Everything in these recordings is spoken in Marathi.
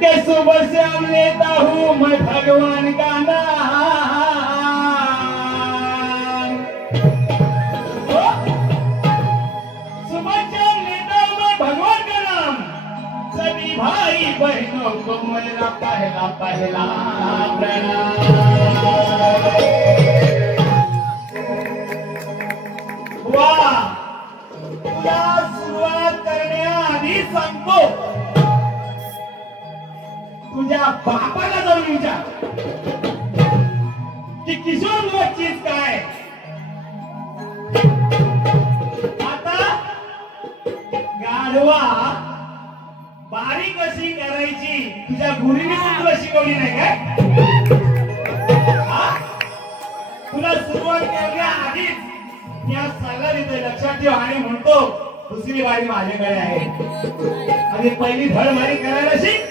के सुबह से हम लेता हूँ मैं भगवान का नाम। सुबह से हम लेता हूँ मैं भगवान का नाम। सभी भाई बहनों को मेरा पहला पहला प्रणाम। वाह, तुला सुरुवात करण्याआधी सांगतो, तुझ्या बापाला जाऊन विचार की किशोर लोक चीज काय। आता गाढवा बारीक कशी करायची तुझ्या गुरुने तुला शिकवली नाही काय? तुला सुरुवात करण्याआधीच या सगळं इथे लक्षात ठेव आणि म्हणतो दुसरी बारी माझ्याकडे आहे आणि पहिली धडमारी करायला शिक।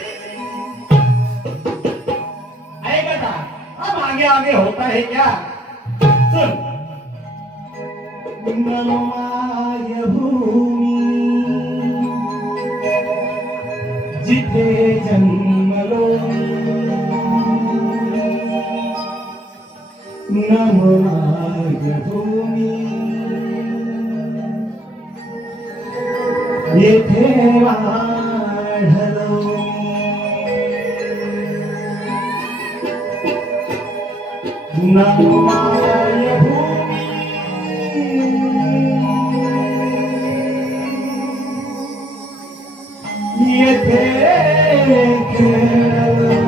आगे आगे होता है क्या? सुन। मंगलमय भूमी जिथे जन्मलो, मंगलमय भूमी येथे वाढलो। नमोय भूमी येथे खेळलो,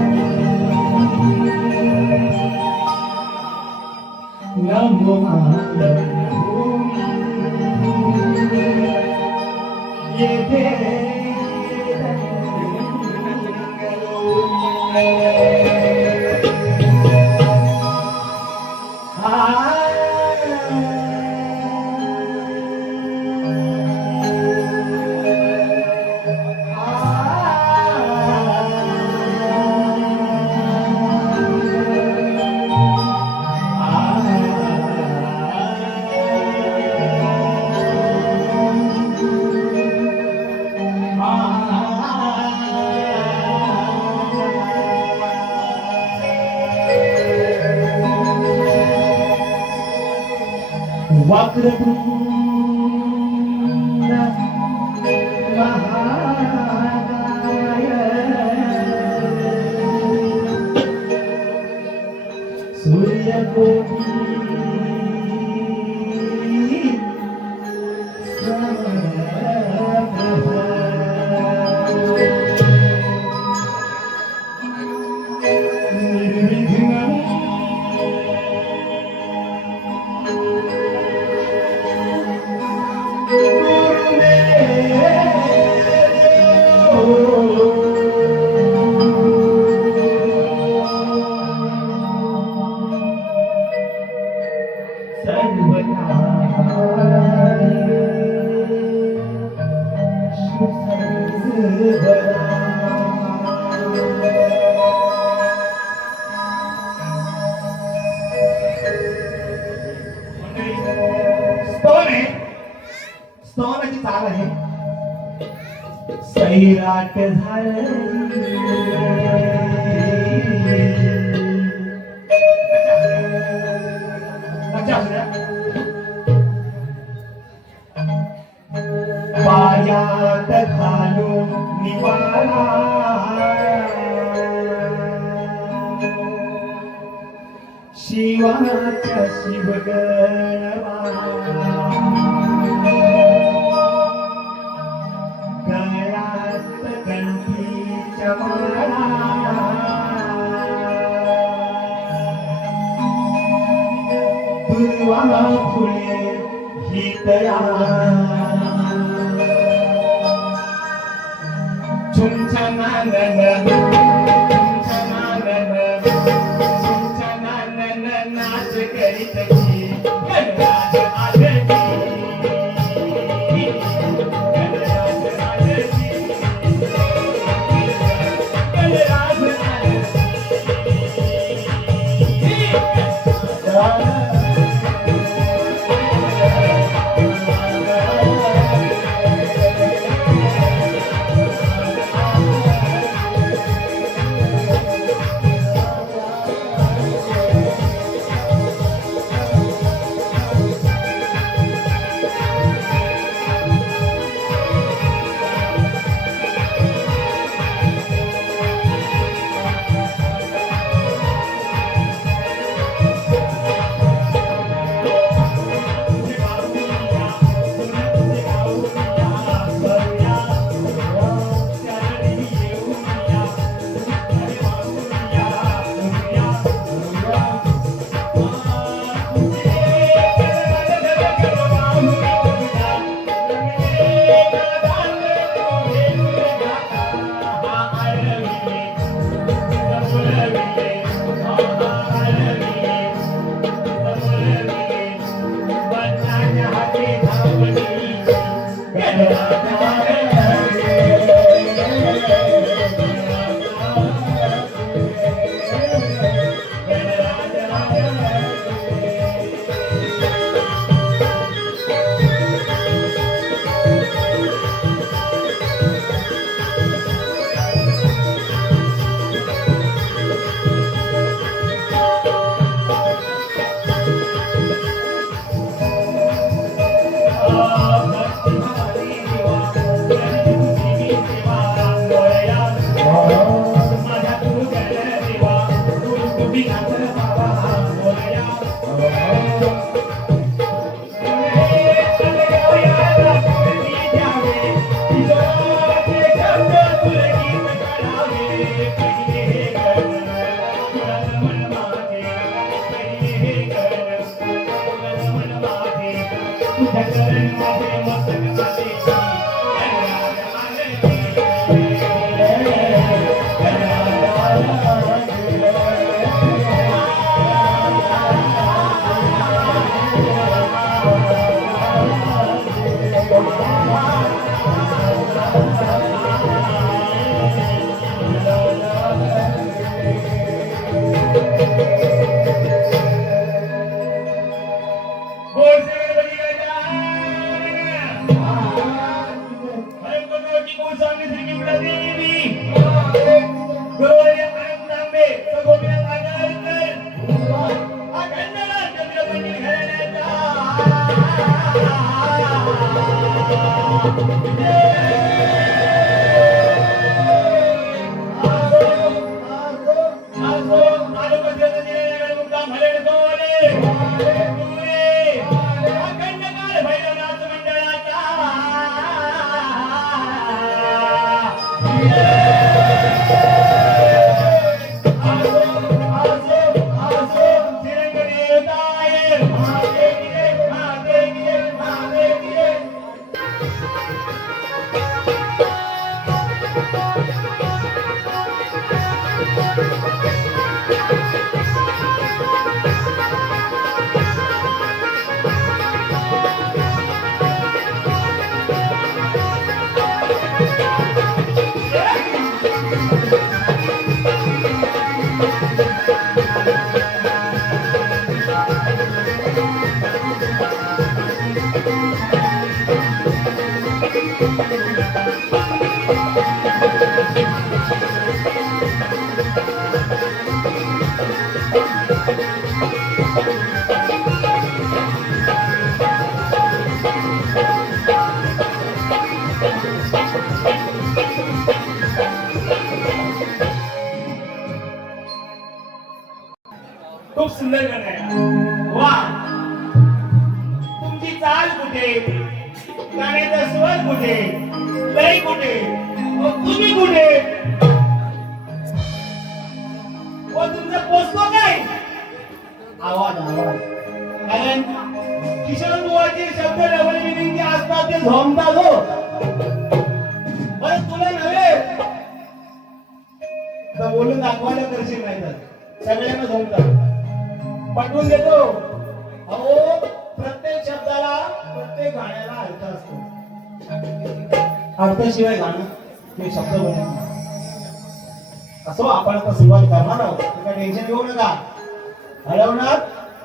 नमोय भूमी येथे वक्रतुंड महाकाय सूर्यकोटि स्तवन आहे, स्तवनाची चाल आहे. सैराट झालं पायात घालून निवारा शिवाच्या शिवगणवा गळ्यात कंठीच्या माळा दुर्वा फुले हितया छुमछनानन नाच करीत गणराज आदरी गणराज आदरी गणराज खूप सुंदर गाणं आहे. वा, तुमची चाल कुठे, गाण्याचा स्वर कुठे, लय कुठे, तुम्ही कुठे, व तुमचं पोचतो काय आवाज आवाज. कारण किशोर बुवाचे शब्द डबल मिनिंगचे असतात, ते झोमतात हो. बरं तुला नव्हे तर बोलून दाखवायला करशील नाही तर सगळ्यांना झोमतात. पटवून देतो. अहो, प्रत्येक शब्दाला प्रत्येक गाण्याला अर्थ असतो. अर्थाशिवाय गाणं ते शब्द बनत नाही. असो, आपण आता सुरुवात करणार आहोत. काय टेन्शन घेऊ नका. हलवणार,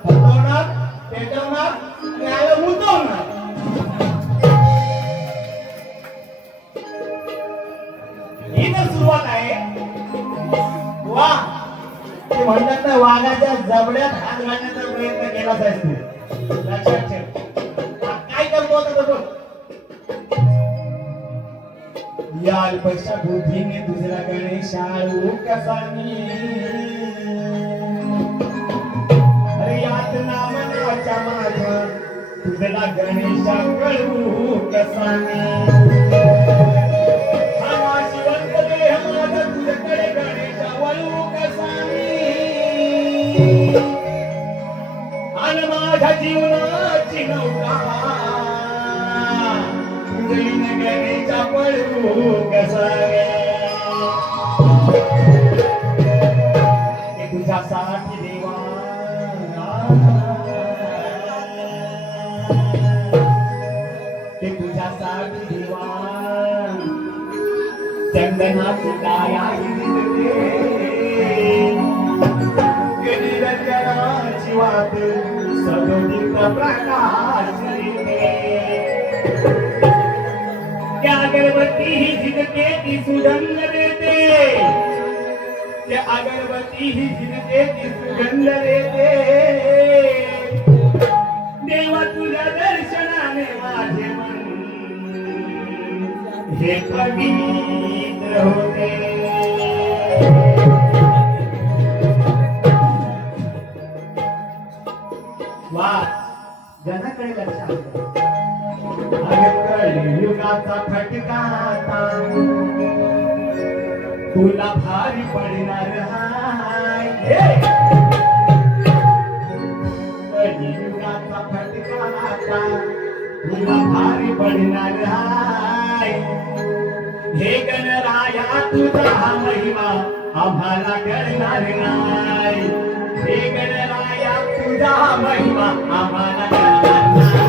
हलवणार, पेटवणार आणि आला मुतवणार. ही तर सुरुवात आहे. वा, ते म्हणतात ना, वाघाच्या जबड्यात हात घालण्याचा प्रयत्न केलाच असतो. लक्षात ठेव. काय करतो आता बघ. या अल्पशा बुद्धीने दुसरा गणेशाळू कसा मी, अरे यात नामनाच्या माझ्या तुझला गणेशा कळू कसा मी. हा शिवंत देह माझा तुझ्याकडे गणेशा वळू कसा मी. आणि माझ्या जीवनाची नौका गणेशा पळू कसा ते तुझ्यासाठी देवा. ते तुझ्यासाठी देवा चंदनाची काया निरंजनाची वाट सदोदित प्रकाश. त्या अगरबत्ती ही झिजते ती सुगंध देते. त्या अगरबत्ती ही झिजते ती सुगंध देते. देवा तुझ्या दर्शनाने माझे मन हे पवित्र होते. वा, जनाकडे लक्ष युगाचा फटका तुला भारी पडणार हाय. युगाचा फटका तुला भारी पडणार हाय. हे गणराया तुझा महिमा आम्हाला कळणार नाही. हे गणराया तुझा महिमा आम्हाला कळणार नाही.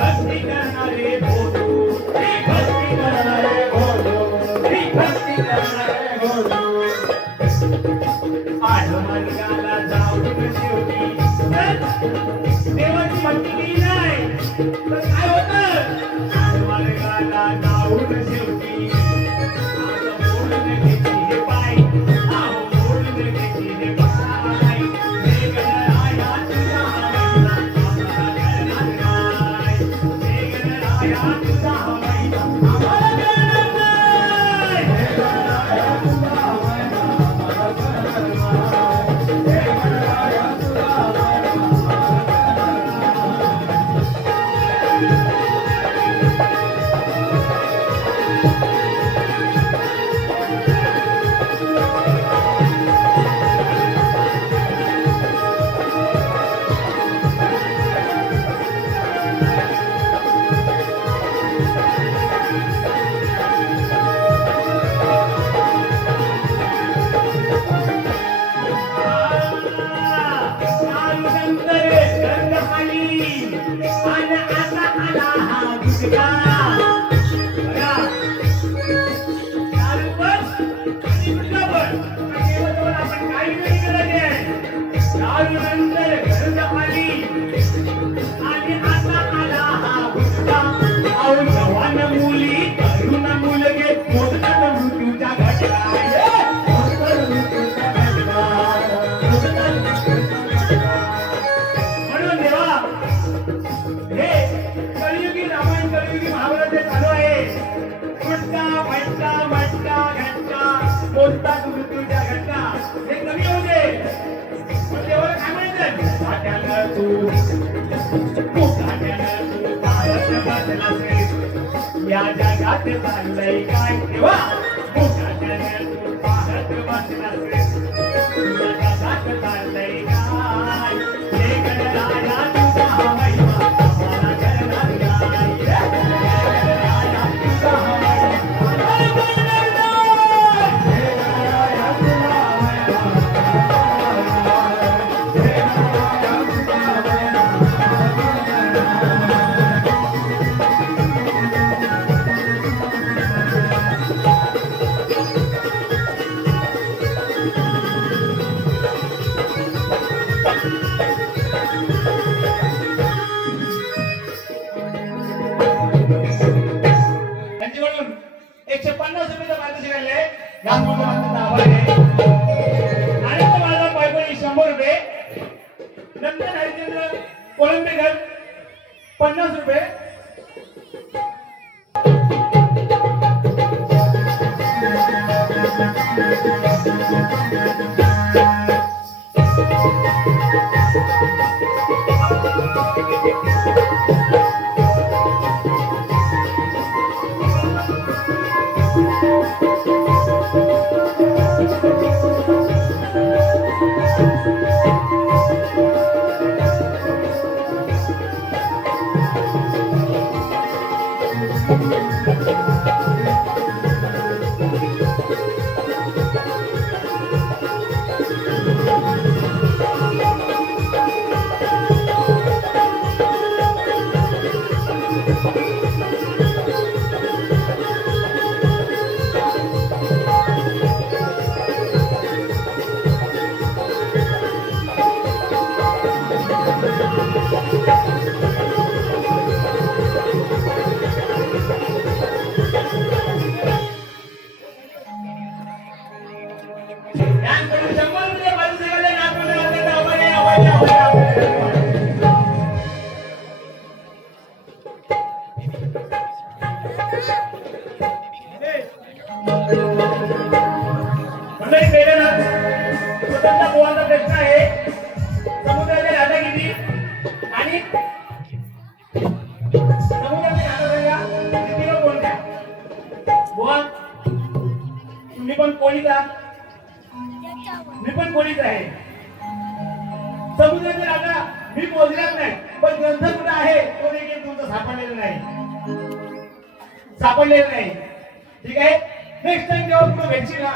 भक्ती करणारे भोलू, श्री भक्ती करणारे भोलू, श्री भक्ती करणारे भोलू. आडमार्गाला जाऊन शेवटी देवाची भक्ती केली नाही तर काय होतं? आडमार्गाला जाऊन शेवटी आज मोडून घेतली हे पाय, आहो मोडून घेतली हे पाय. हे गणराया तुझा महिमा आम्हाला करणार काय? हे गणराया तुझा महिमा आम्हाला करणार काय? हे गणराया तुझा महिमा आम्हाला करणार काय? हे गणराया तुझा या जगात चाललंय काय तेव्हा मुखाच्यानं तू पाहत बसलास या जगात चाललंय काय हे गणराया तुझा महिमा आम्हाला करणार काय हे गणराया तुझा महिमा आम्हाला करणार काय हे गणराया तुझा महिमा हे गणराया तुझा महिमा त्यांच्याकडून 150 रुपयाचा पारितोषिक आणले या मुलाचा आभार आहे आणि तो माझा पैपणी 100 रुपये नंदन हरिचंद्र कोलंबेकर 50 रुपये प्रश्न आहे समुद्राच्या लाटा किती आणि समुद्राच्या लाटा किती कोणत्या बुवा तुम्ही पण कोणीच मी पण कोणीच आहे समुद्राच्या लाटा मी मोजल्याच नाही पण ग्रंथ कुठे आहे तो देखील तुमचा सापडलेला नाही ठीक आहे नेक्स्ट टाइम जेव्हा तुला भेटशील ना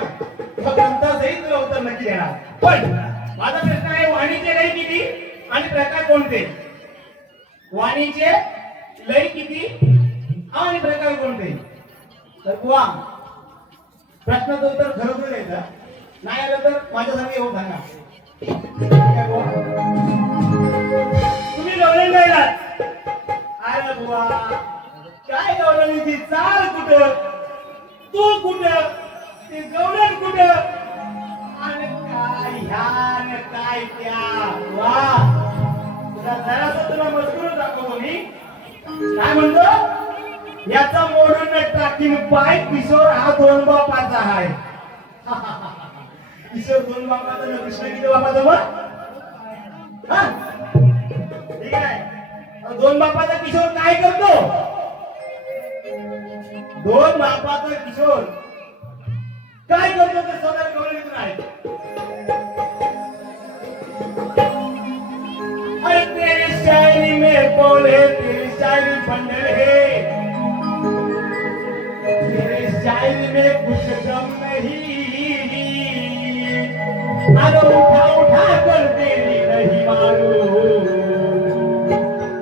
तेव्हा ग्रंथासहित तुला उत्तर नक्की देणार पण माझा प्रश्न आहे वाणीचे नाही किती आणि प्रकार कोणते वाणीचे लय किती आणि प्रकार कोणते? तर बुवा प्रश्नाचं उत्तर खरंच द्यायचं, नाही आलं तर माझ्यासाठी येऊन सांगा. काय बुवा? तुम्ही गवळण राहिलात. अरे बुवा काय गवळणीची चाल कुठं, तू कुठं, ते गवळण कुठं, आणि काय ह्या काय त्या. वा तुला जरासं तुला मजकूर दाखवतो मी. काय म्हणतो? याचा मोडून टाकीन पाय, किशोर हा दोन बापाचा आहे. किशोर दोन बापाचा ना, कृष्ण किती बापाचा मग? ठीक आहे. दोन बापाचा किशोर काय करतो? दोन बापाचा किशोर काय करतो ते सगळ्या गवळणीतून आहे. अरे तेरी शायरी में बोले, तेरी शायरी बंडल है, तेरी शायरी में कुछ दम नहीं, अरे उठा उठा कर तेरी नहीं मालूम,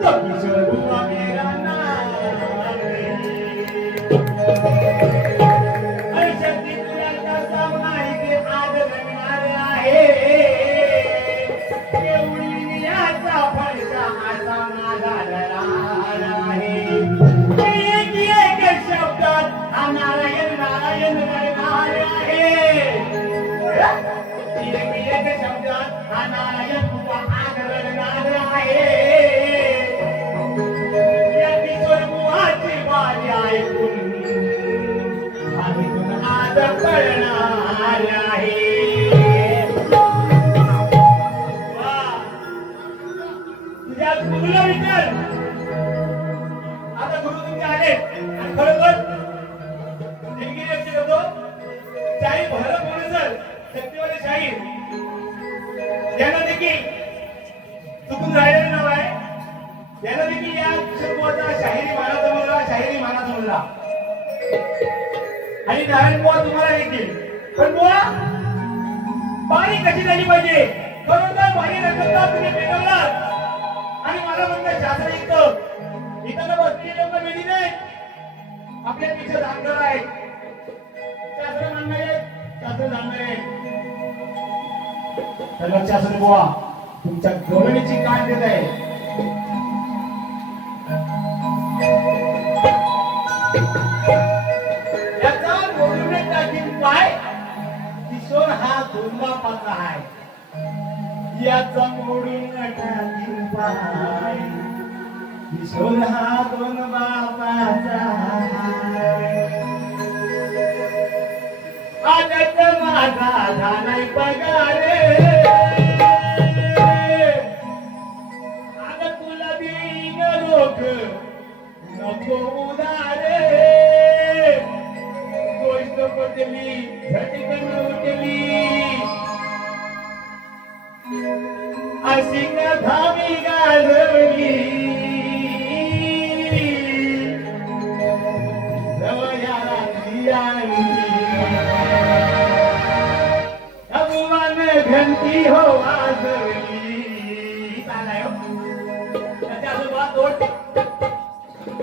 तो किशोर हुआ मेरा नाम नहीं. अरे शक्ती तुझ्या सामना इथे आज रंगणार आहे, एवढी याचा फळसा असा माझा दरार आहे. एक एक शब्दात हा नारायण नारायण करणार आहे. एक एक शब्दात हा नारायण तुझा आदरणार आहे. या किशोर बुवाची बारी ऐकून आम्ही तुला आज कळणार आहे. तुझ्या गुरुला विचार. आता गुरु तुमचे आले आणि खरोखर जिंदगी लक्ष देतो. शाहीर भरत म्हणून सर शक्तीवाले शाहीर यांना देखील चुकून राहिलेलं नाव आहे. यांना देखील या किशोरबुवाचा शाहिरी माना समजला, शाहिरी माना समजला. आणि नारायण बुवा तुम्हाला देखील. पण बुवा पाणी कशी झाली पाहिजे, खरोखर पाणी नसता तुम्ही पेटवलात. आणि मला म्हणतात शास्त्र इथं बसलेली लोक मिळली नाही, आपल्यापेक्षा जाणकार आहेत. शास्त्र म्हणणारे शास्त्र जाणणारे. तर लक्षात असू दे बुवा, तुमच्या गवळणीची काय देत आहे. याचा मोडून टाकीन पाय, किशोर हा दोन बापाचा आहे. याचा मोडून टाकीन पाय, किशोर हा दोन बापाचा आहे. आजच माझा झालाय पगार, आता तुला देईन रोख नको उधार. गोष्ट पटली झटकन उठली, अशी का धावी गाजवली. जवयाला अभिमान घंटी हो वाजवली.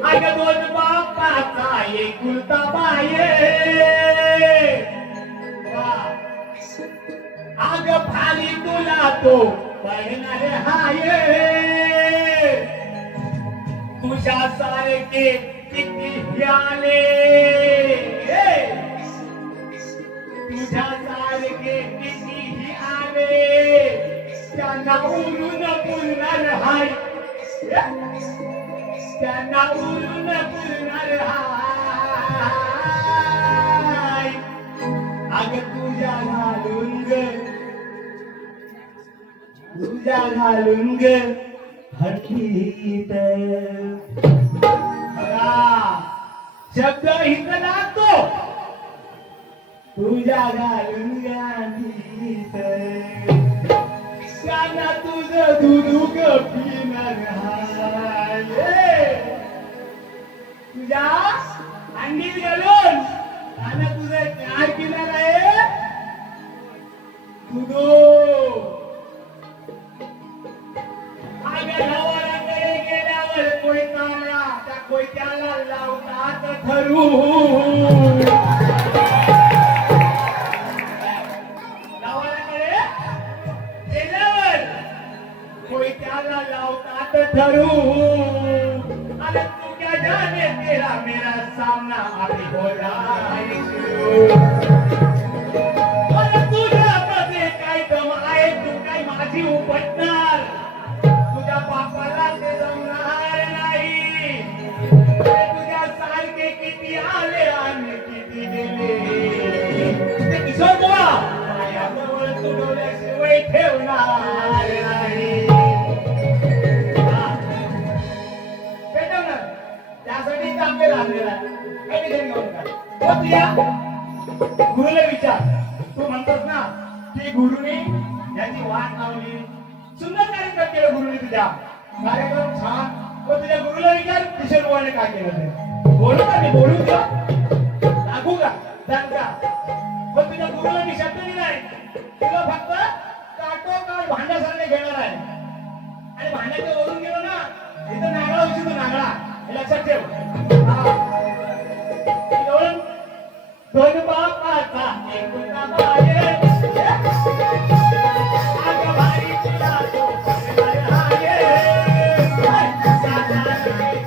अग दोन बापाचा एकुलता बाये, अग फाली तुला तो पडणार हाये. तुझ्या सारखे किती आले, तुझ्या सारखे कितीही आले, त्यांना उरून पुरणार हाय, त्यांना उरून पुरणार हाय. अग तुझ्या घालून ग, तुझ्या घालून ग हकीत. शब्द हित लागतो, तुझ्या घालून गांधीत. काना तुझं दूध पिणार हाय, तुझ्या अंडीत घालून काना तुझं काय पिणार आहे. दूध गेल्यावर कोयताला त्या कोयत्याला लावतात धरू लावायकडे गेल्यावर कोयत्याला लावतात धरू आणि तू क्या जाने तेरा मेरा सामना अभी हो जाएगा तुझ्यामध्ये काय दम आहे तू काय माझी उपटणार तुझ्या बापाला ते जमणार नाही तुझ्या सारखे किती आले आणि किती गेले ते किशोर बुवा माझ्याजवळ तू डोळ्याशिवाय ठेवणार नाही पेटवणार त्यासाठी चांगले लागलेला काही टेन्शन घेऊ नका हो तुझ्या गुरुला विचार तू म्हणतोस ना की गुरुने याची वाट लावली सुंदर कार्यक्रम केलं गुरुने तुझ्या कार्यक्रम छान पण तुझ्या गुरुला विचार किशोर बुवाने काय केलं ते बोलू का मी बोलू का लागू का सांग का पण तुझ्या गुरुला मी शब्द दिलाय तुला फक्त काटोकाट भांड्यासारखे घेणार आहे आणि भांड्याच्या वरून गेलो ना इथं नागळा उचलतो नागळा हे लक्षात ठेव दोन बापाचा एकुलता बाहेर अगं भारी तुला तो आहे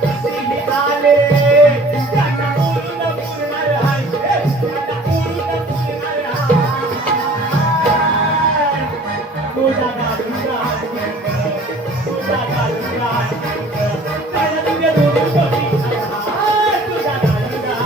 कितीही आले त्यांना उरून पुरणार आहे त्यांना उरून पुरणार आहे तुझा गाडूचा तुझा गाडूचा त्याला तुझ्या दोन गोष्टी तुझा गाडूचा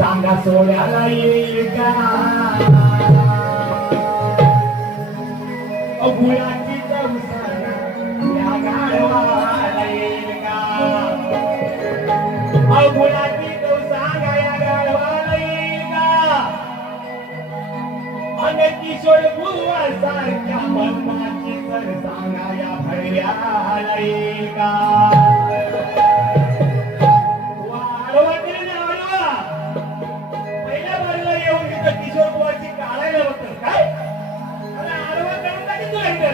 सांगा सोड्याला येईल का गुळाची चौसाला या गाढवाला येईल का गुळाची चौसाला या गाढवाला येईल का आणि किशोर बुवा सारख्या मनाची सर सांगा या भैयाला येईल का किशोर बुवाची काढायला होतं काय आणि आडवा करून टाकी तू एकदा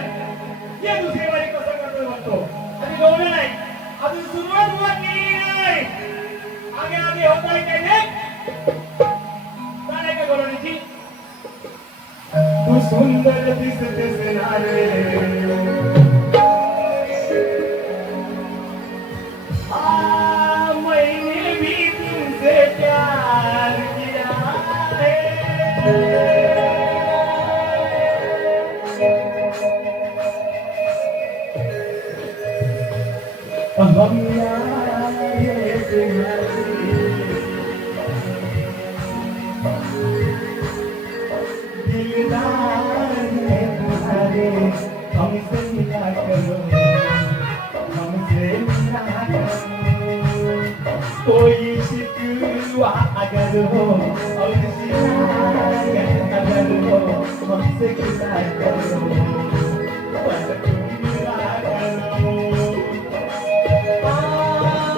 ये दुसरी वारी कसं करतोय म्हणतो आणि गवलं नाही अजून सुरुवात हुआ केली नाही आगे आगे होत आहे काय नाही का गवळणीची तू सुंदर दिसतेस ना रे मैंने भी तुमसे प्यार किया हमसे मिला करो हमसे मिला करो कोई शिकवा अगर हो और शिकायत अगर हो हमसे मिला करो बस तुम मिला करो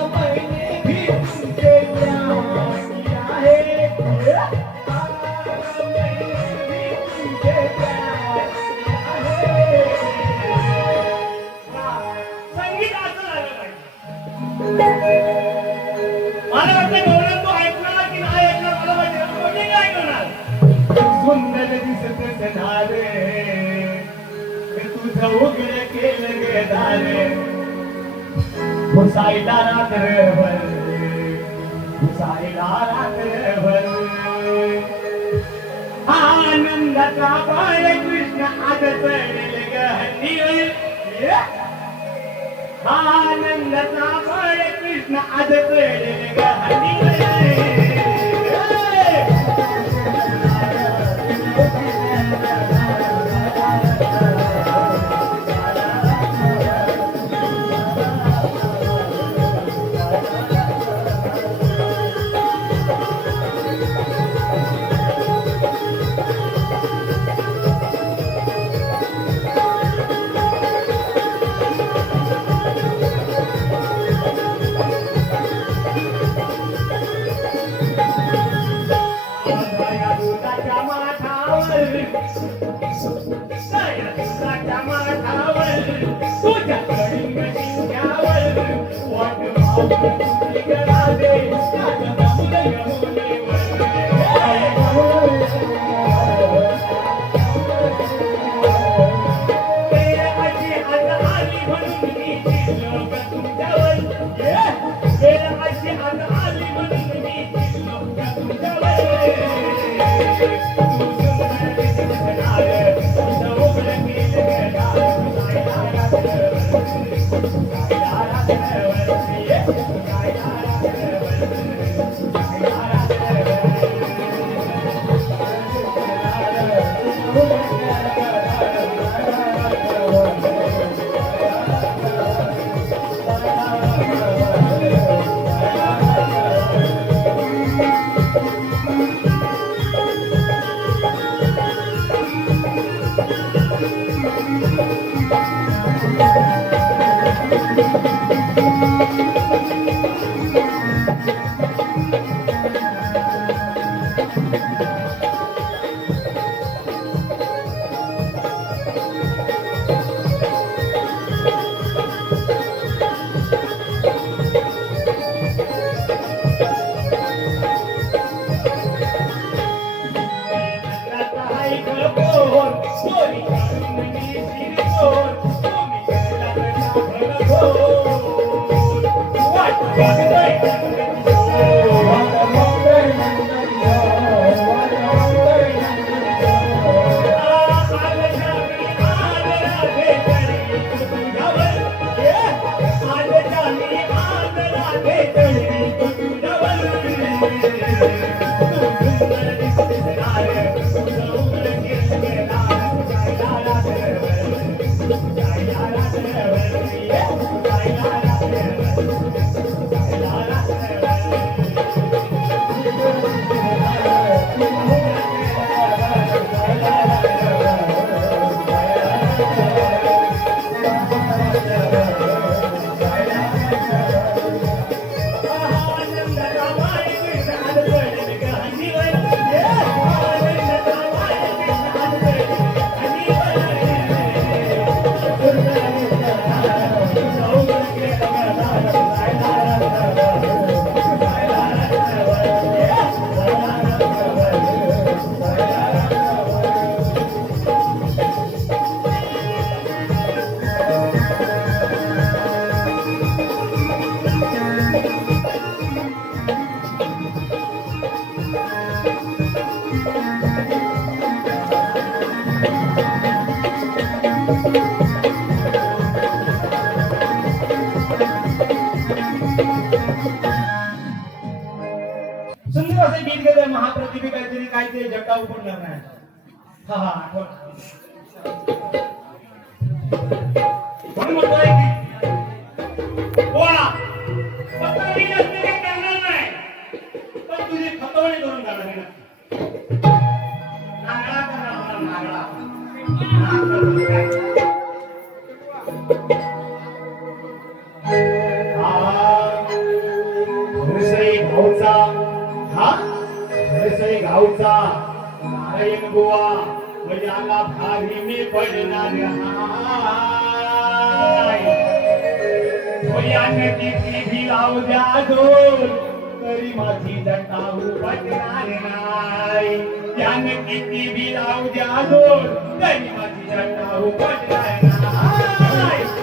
मैंने भी तुमसे प्यार किया है सुंदर दिसत धारे तुझं उघड केलं गे धारे घुसायला रात्रभर घुसायला रात्रभर आनंदाचा बाळ कृष्ण आज चढेल गहनीवर आनंदाचा बाळ कृष्ण आज चढेल गहनीवर सयाजीच्या माथावर तुझ्या कळींगची घ्यावर वाट पाहून गेला दे कागदा मुले यमुनेवर प्रेमाची हात आली म्हणून मी चिडलो ग तुमच्यावर प्रेमाची हात आली म्हणून मी चिडलो ग तुमच्यावर सुंदर असे गीत गेले महाप्रतिभे काहीतरी काय ते जगाऊ पण करणार हा हा आठवण म्हणून म्हणतोय की वा पत्रावणी असते ते करणार नाही पण तुझी खतवणी करून करणार आहे नागळा करणार नागळा गावचा हा हरसई गावचा नारायण गोवा वजाला भारी मी पडणार याने किती भी लावू द्या दोन तरी माझी जटाऊ पडणार नाही याने किती भी लावू द्या दोन तरी माझी जटाऊ पडणार नाही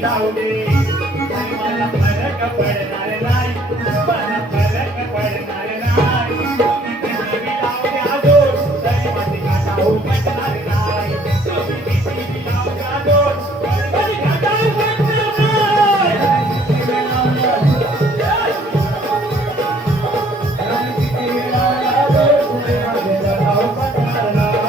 जाऊ दे तरी मला फरक पडणार नाही मला फरक पडणार नाही तुम्ही किती बी लावू द्या जोर तरी माझी काटा उमटणार नाही तुम्ही किती बी लावू द्या जोर तरी माझी काटा उमटणार नाही किती बी लावू द्या जोर तरी माझी काटा उमटणार नाही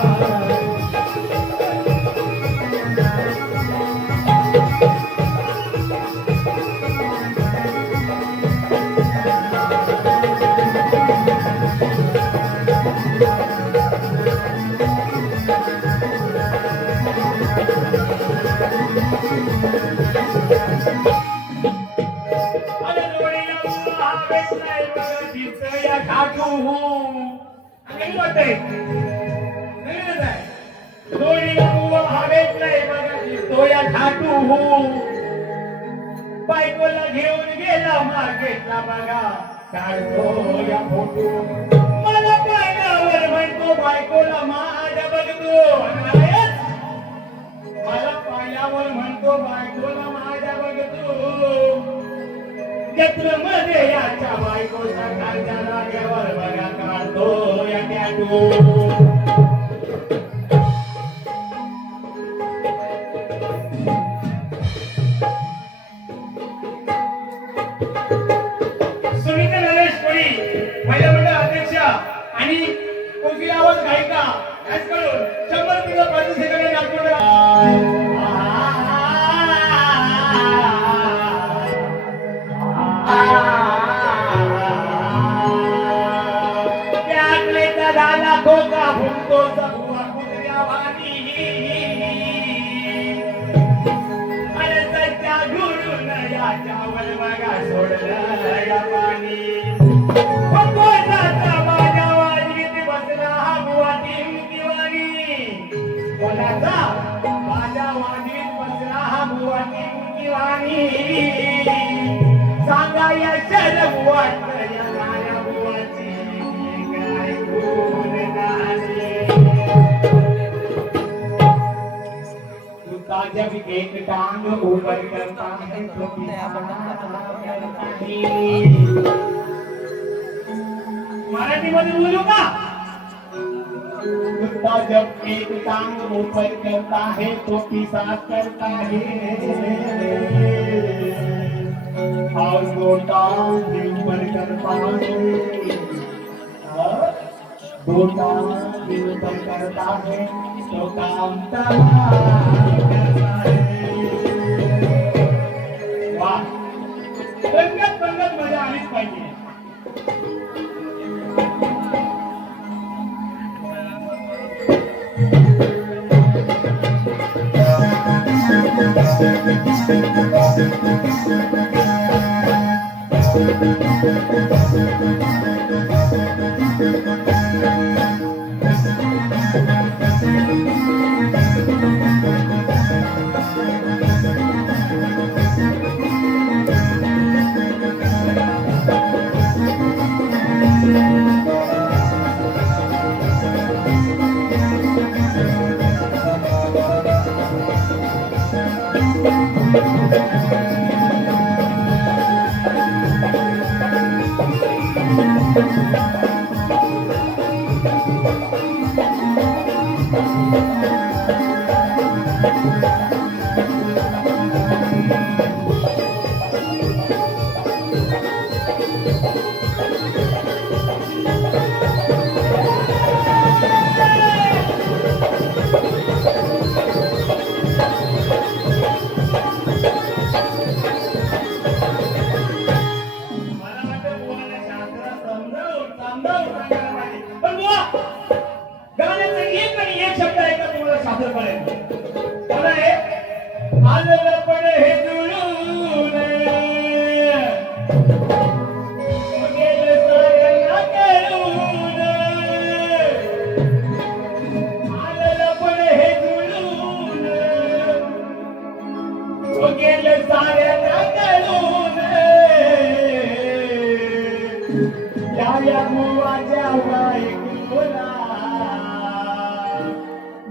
बायकोला घेऊन गेला मार्केटला बघा काढतो या फोटो मला पाण्यावर म्हणतो बायकोला माझ्या बघतो मला पाण्यावर म्हणतो बायकोला माझ्या बघतो जत्र मध्ये याच्या बायकोच्या खालच्या जागेवर बघा काढतो या टॅटू महिला मंडळ अध्यक्ष आणि कोकिल आवाज गायिका याचकडून 100 किलो पारितोषिकाने नागपूरला त्यातलेचा झाला खोका फुटतो सगुआ कुत्र्या वाणी अरे सच्चा गुरु याच्यावर बघा सोडलं या पाणी सांगा या शरम वाटत या गाण्या बुवाची काय गुण नाही तू ताज्या एक टांग उभर करता है मराठीमध्ये बोलू का कुत्ता जब एक टांग ऊपर करता है तो पिसाब करता है और दो टांग ऊपर करता है दो टांग ऊपर करता है तो काम करता है वाह रंगत मजा आलीच पाहिजे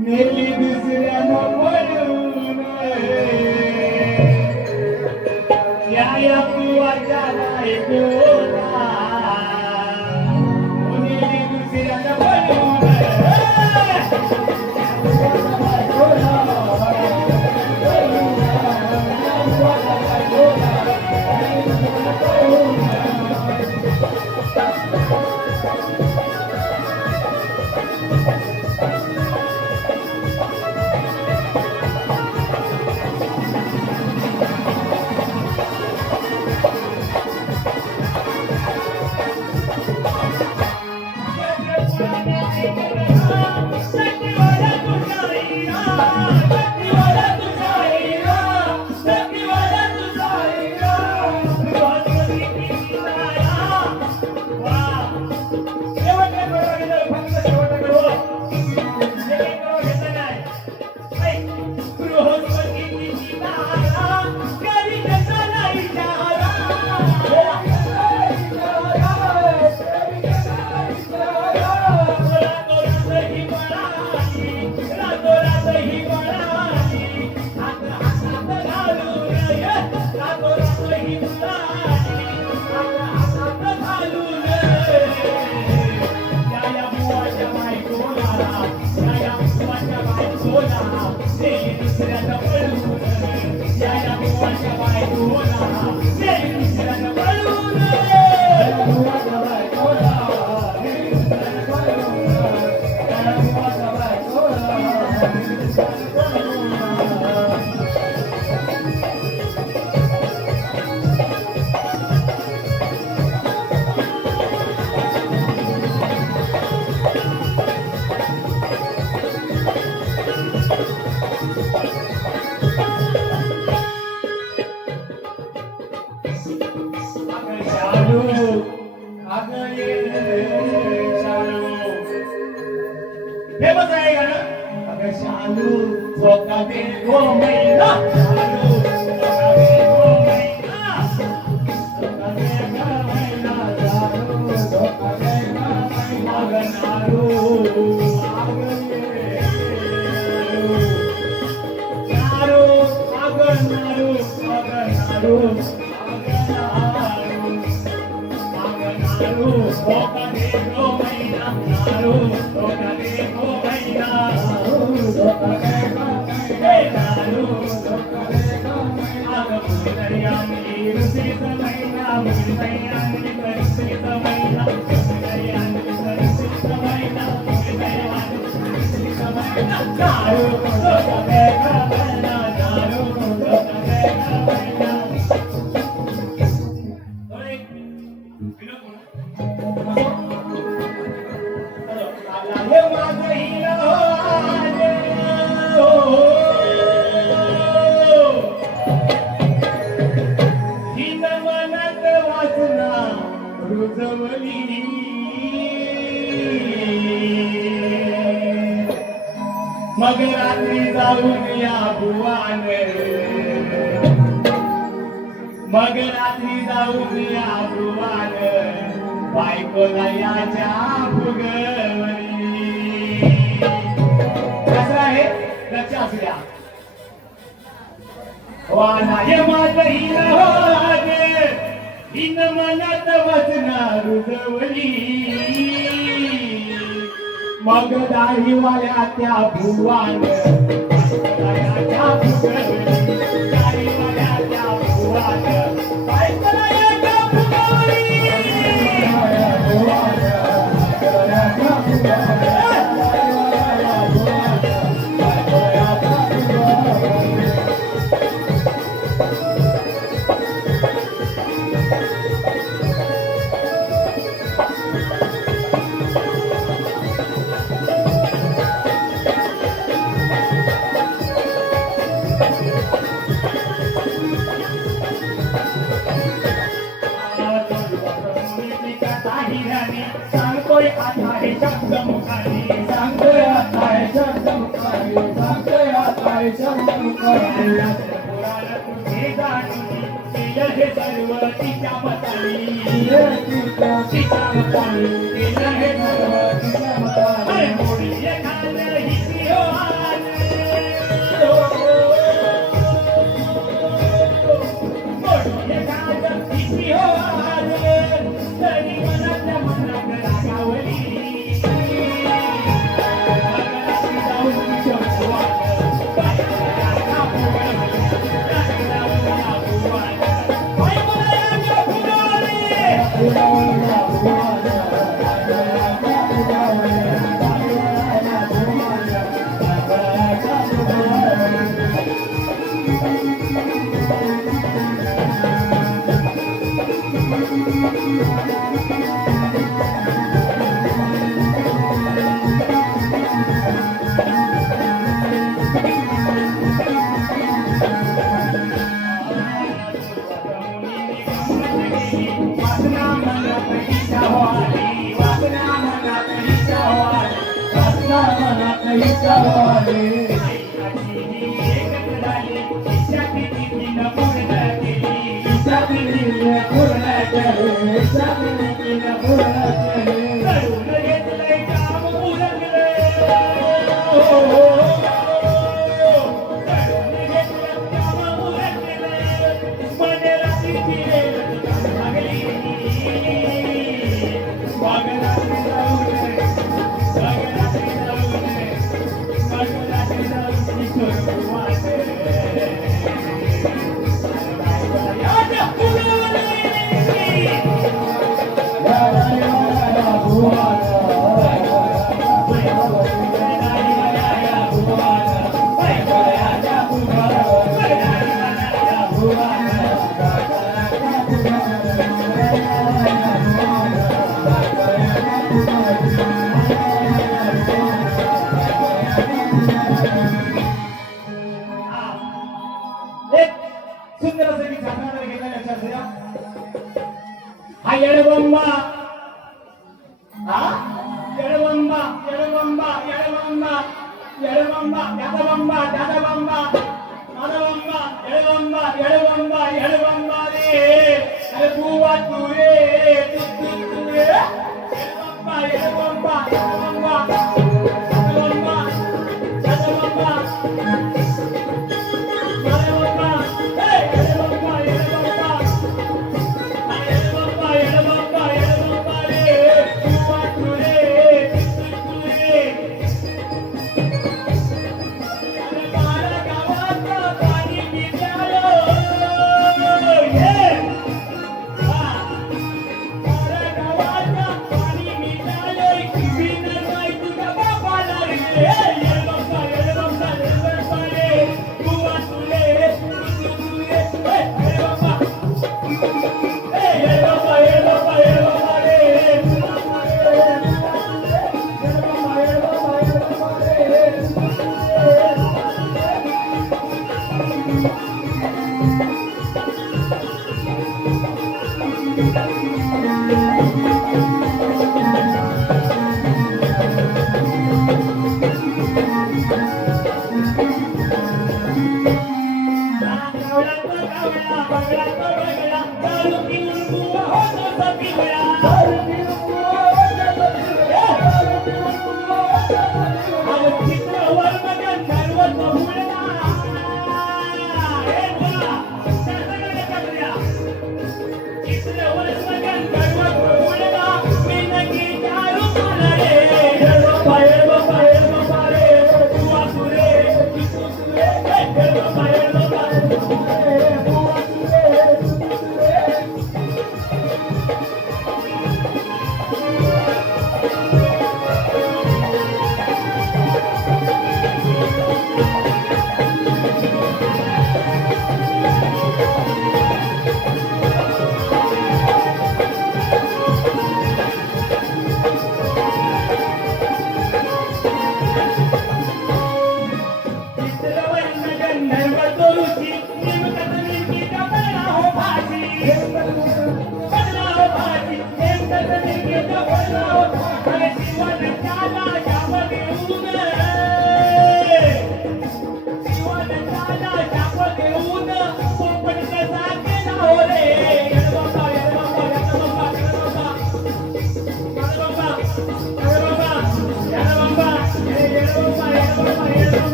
मेली दुसऱ्या बायकोला कोणी दुसऱ्याला बनवून फेमस आहे गाणं अगं शालू झोका दे गो मैना शालू झोका दे गो मैना झोका दे गो मैना शालू झोका दे गो मैना अगं नारू नारू अगं नारू अगं नारू नारू झोका दे गो मैना नारू झोका दे गो मैना झोका दे गो नारू झोका दे गो मैना मुरलियानी रुसित मैना मुरलियानी रुसित मैना मुरलियानी रुसित मैना मुरलियानी रुसित मैना नारू झोका दे गो मैना नारू झोका दे गो मैना मग रात्री जाऊन या भुवान मग रात्री जाऊन या भुवान बायकोला याच्या भुगवली कसं आहे लक्ष असू द्या वानाय माझी होगे इन मनात वचना रुजवली मग दाढीवाल्या त्या भुवान त्या भुगवली दाढीवाल्या त्या भुवान बायकोला याच्या भुगवली सांगतोय आता हे शब्द मुखारी सांगतोय आता हे शब्द मुखारी सांगतोय आता हे शब्द मुखारी पुराण तुझी जाणून केलं हे सर्व तिच्या मतानी तिच्या मतानी केलं हे सर्व तिच्या मतानी मोडी एखादं हिची हो मोडी एखादं हिची हो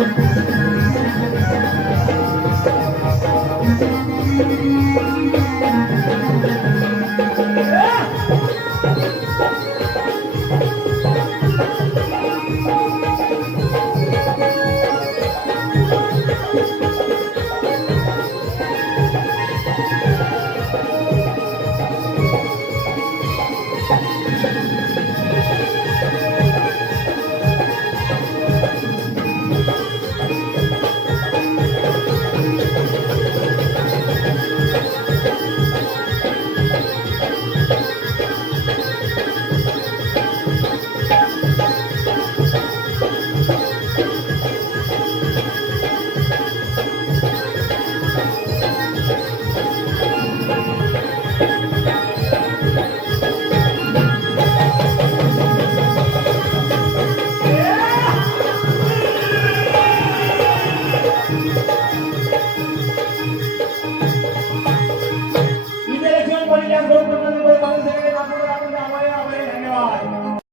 आहे